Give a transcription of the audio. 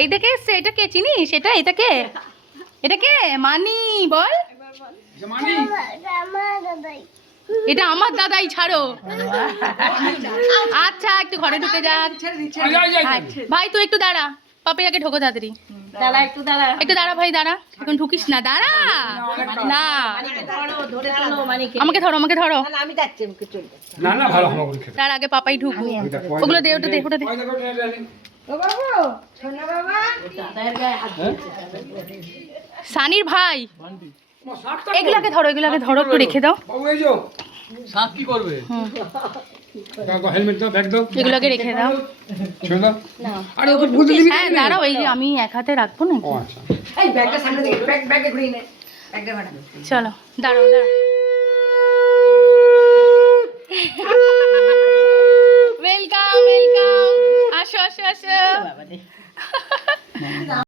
এই দেখে এসছে, এটা কে চিনিস? এটা কে? এটা কে? মানি বল। এটা আমার দাদাই, ছাড়ো। আচ্ছা একটু ঘরে ঢুকে যা। ভাই তুই একটু দাঁড়া, পাপি আগে ঢোকো তাড়াতাড়ি। একটু দাঁড়া ভাই, দাঁড়া, এখন ঢুকিস না, দাঁড়া না। আমাকে ধরো, আমাকে ধরো। তার আগে পাপাই ঢুকু। ওগুলো দে, ওটা দে, ওটা দে। সানির ভাই, এগুলাকে ধরো, এগুলাকে ধরো, একটু রেখে দাও। কি করবে? এগুলোকে রেখে দাও। হ্যাঁ দাঁড়াও, এই যে আমি এক হাতে রাখবো না। চলো দাঁড়াও, দাঁড়াও। ওয়েলকাম, ওয়েলকাম, আসো আসো আসো।